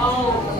Oh.